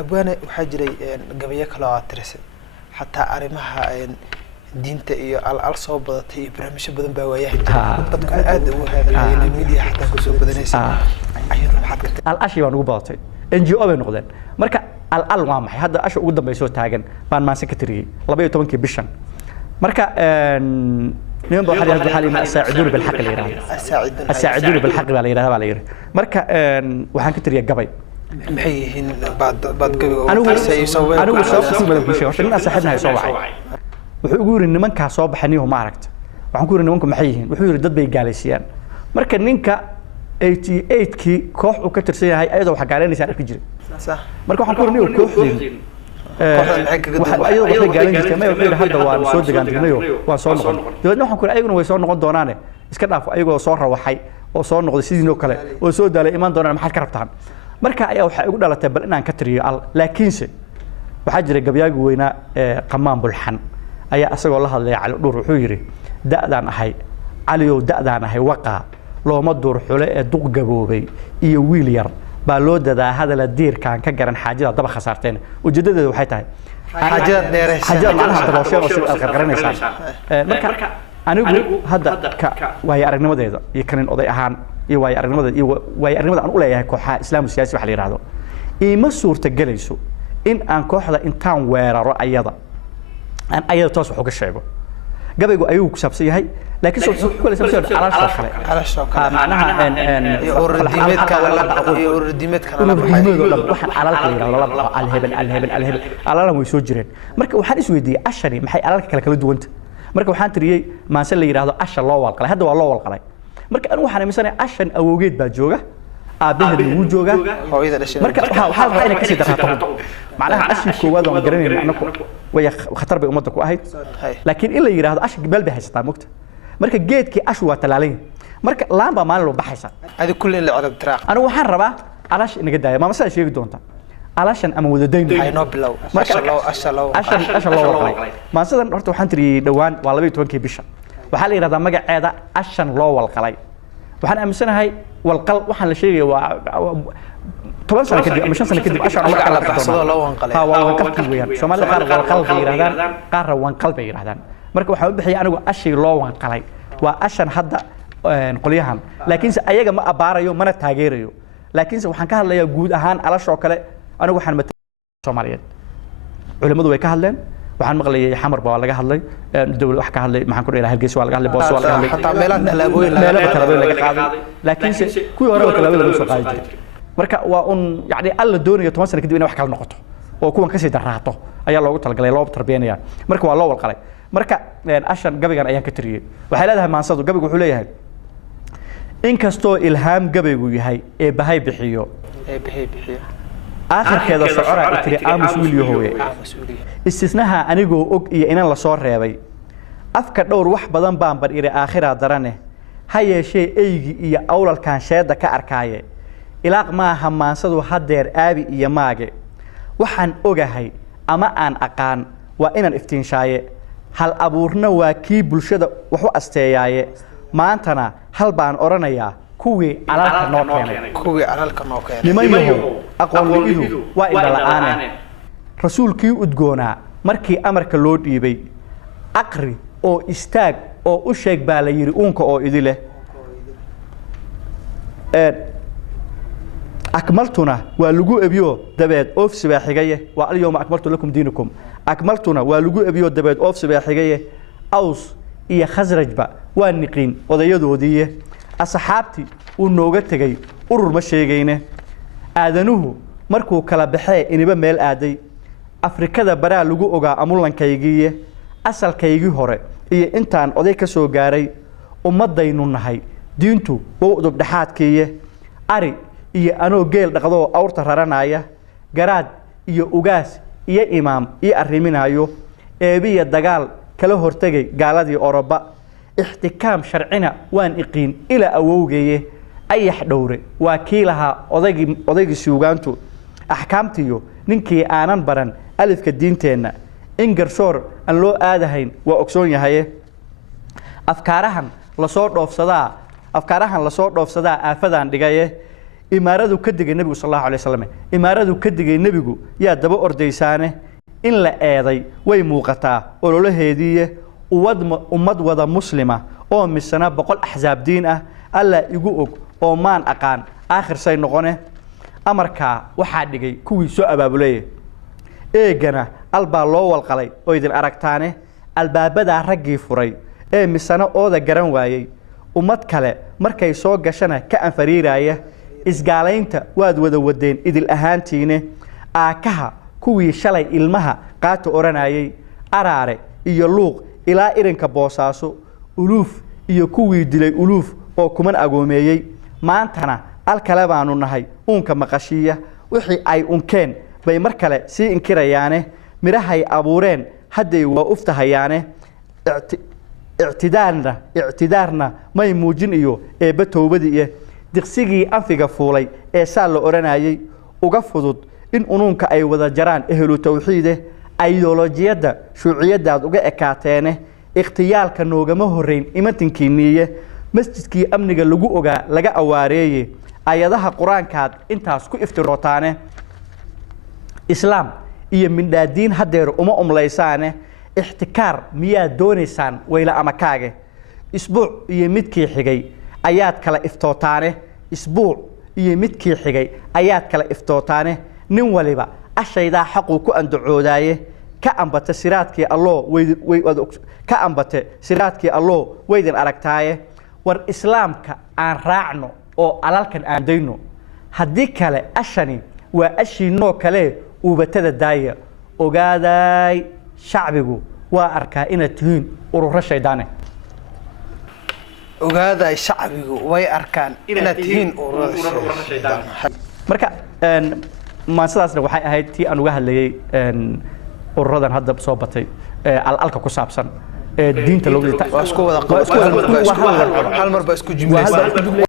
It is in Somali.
abwaane waxaa jiray gabayo kale oo aad tirisay xataa arrimaha diinta iyo al soo badatay iyo barnaamijyo badan baa waayahay dadku aad ugu hadlayeen media xataa ku soo badanaysa ayadoo maxaad ka al ashi baan ugu badatay NGO bay noqdeen marka al waa maxay hadda asha ugu dambeysoo taagan baan maan secretary 12 bishan marka نيوم بحري هذا حالي ما أساعدوني بالحق اللي يراه أساعدوني بالحق اللي يراه ولا يراه مركا وحن كتير يا جبي محيين بعد قبل أنا وصوب ما بيمشي عشان الناس صاحبنا يصوعي وحقول إن من كصوب حنيه ما عرفت وحنقول إن منكم محيين وحقول ضد بيجالسيان مركا نينكا 88 كي كوح وكتير سيا هاي أيضا وحق علينا سعر كجري صح مركا حنقول إنه كوح أيضا وحنا قالين جت ما يقول هذا وان صود قاعد نيو وان صون نقول دلوقتي نحن كنا أيقون ويصون نقول دونانه إسكت عفوا أيقون صور وحي وصون نقول سيدي نوكله وصود على إيمان دونان محل كربتهم مركا أيوة يقول على تبل إن كتري لكن شيء وحجر جبياج وينا قمام بالحن أي أسأل الله اللي على دور حيري دأدان هاي عليو دأدان هاي وقع لو ما دور حلاء دق جبوبي ويليار بالود ده هذا الدير كان كجرن حاجة طبعا خسارتين وجدده وحيتها حاجات ديرش حاجات معناها تباشير وصل القرقرين يسال مركا أنا أقول هذا وهي أرجع مدة هذا يكرن أضيع هان يوهي أرجع مدة أنا أقول يا كوحة إسلام سياسي وحلي هذا ما صورة الجلسو إن أن كوحة إن تان وير رأي هذا أن أيضا تصبح حق الشعب قبل يقول أيوك سبسي هاي لكن صوت كل سبسي على الشوك معناها إن يورديمت كلا يورديمت كلا waxaan alalka yiraahdo alhebel alalan way soo jireen marka waxaan is weydiiyay ashani maxay alalka kala duwanta marka waxaan tiriyay maase la yiraahdo asha loo walqalay hadda waa loo walqalay marka anu waxaan aaminsanay ashan awoogeed baa jooga aabaheed uu jooga hooyada dhashay marka waxa la inay ka sii daraato macnaha ashi koowaad oo garanayna anaku way khatar bay umada ku ahayd laakiin in la yiraahdo ashi gabal bay haysataa mugta marka geedkii ashu waa talaalay marka laamba maalin loo baxaysa adi kulli in la cirab tiraaq anu waxaan rabaa alash inaga daaya ma mas'ala sheegi doonta alashan ama wadadayn ay no bilow asha loo walqalay ma sidan horta waxaan tiriyay dhawaan waa 12 bisha waxa la yiraahdaa magaceeda ashan loo walqalay waxaan aaminsanahay walqal waxaan la sheegay waa 10 sano kadib ama 5 sano kadib ashan loo kala baxsado loo wanqalay ha waa wanqalki weeyaan Soomaalida qaar walqal bay yiraahdaan qaar wanqal bay yiraahdaan marka waxaan u bixiyay anigu ashi loo wanqalay waa ashan hadda qoliyahan laakiin ayaga ma abaarayo mana taageerayo laakiin waxaan ka hadlayaa guud ahaan alash oo kale anigu waxaan matay Soomaaliyeed culimadu way ka hadleen waxaan maqlayay xamar baa laga hadlay dawlad wax ka hadlay maxaan ku dheerahay Hargeysa waa laga hadlay Boos waa laga hadlay hatta meelaha talaabooyin laga qaaday laakiin kuwii hore talaabada lagu soo qaaday marka waa un yaani alla doonayo 10 sano kadib inay wax kala noqoto oo kuwan ka sii daraato ayaa loogu talagalay loo tarbiyeenaya marka waa loo walqalay marka ashan gabigan ayaan ka tiriyay waxay leedahay maansadu gabigu wuxuu leeyahay inkastoo ilhaam gabaygu yahay ee bahay bixiyo آخر سعرة تري آمس ويليو هو استثناءها أنيجو أوك إن الله صار ربي أفكر دور واحد بدن بامبر إلى آخرها درنه هاي شيء أيجي يا أول كان شادة كأركاية إلاق ما هم ما صدوا حدير أبي يا ماجي وحن أوجهي أما أن أقان وإن الافتين شاي هل أبورنا وكيب الشدة وحو أستياي ما أنتنا هل بان أورنيا كوي على الكنوكين لما يهو أقوم وإيدو وإلا لآنه رسول كيو أدقونا مركي أمرك اللود يبي أقري أو استاق أو أشيك باليري أونك أو إذي أكملتنا ولقوا أبيو دبيت أوف سباحية واليوم أكملت لكم دينكم أكملتنا ولقوا أبيو دبيت أوف سباحية أوس إيا خزرج با والنقين وضيادو وديه أصحابتي ونوغا تغي urur ma sheegayne aadanuhu markuu kala baxay iniba meel aaday Afrikada baraa lagu ogaa amulankaygiye asalkaygii hore iyo intaan oday ka soo gaaray ummadaynu nahay diintu oo dub dhaxaadkeeye ari iyo anoo geel dhaqdo awrta raranaya garaad iyo ugaas iyo imaam iyo arriminayo eebiya dagaal kala hortagay gaaladii Oroba ixtikaam sharcina waan iqiin ila awowgeeye أي حدوري وكيلها أضيق سيوغانتو أحكامتيو ننكي آنان بران ألف كالدين تينا إنجرسور أن لو آدهين وأكسونيا هاي أفكارهم لصوت أوف صدا آفدان دقايه imaaradu ka digay nabigu sallallahu alayhi wasallam imaaradu ka digay nabigu yaa daba ordaysaane in la eeday way muuqataa ololaheedii ummad wada muslima oo misana 100 axzaab diin ah alla igu og oo maan aqaan aakhir say noqone amarka waxa dhigay kuwii soo abaabulay eegana albaa loo walqalay oo idin aragtaane albaabada raggii furay ee misana ooda garan waayay ummad kale markay soo gashana ka anfariiraya isgaalaynta waad wada wadeen idil ahaantiine aakaha kuwii shalay ilmaha qaato oranayay araare iyo luuq ilaa irinka boosaaso uluuf iyo kuwii dilay uluuf oo kuman agoomeeyay maantana alkale baanu nahay uunka maqashiya wixii ay unkeen bay mar kale sii inkirayaane mirahay abuureen hadday waa uftahayaane اعتدارنا ما يموجين إيو بتوبدي إيه دقسيجي أنفق فولي سال أورناي وقفضت إن أنونك أي وذا جران إهلو توحيده أيديولوجيا دا شيوعية دا وجا إكاتينه اختيال كنوجا مهرين إمتن كينية مسجد كي أمنك اللجوء لجا أواريه أيدها قرآن كاد أنت هسكو افتراضانه إسلام إيه من الدين هدير ليسانه احتكار مياه دونيسان ويلا أمكاجه أسبوع يمتكي حجي آيات كلا إفتوتانه أسبوع يمتكي حجي آيات كلا إفتوتانه نولي با الشيء ذا حقوق أن دعودايه كأنبت سيراتك الله كأنبت سيراتك الله ويدن أركتايه والإسلام كأن راعنو أو علالك أن دينو هديك كلا أشني وأشي نو كلا وبتدى داية وقاداي شعبه وأركا إن تهين ورور الشيطان وهذا شعبه وأركان إن تهين ورور الشيطان مركا ما سلاسل وحي هايتي أن وجه اللي ورودن هذا بصوبتي الألكا كسابسن دين تلوجي واسكو هذا هل مر باسكو جملة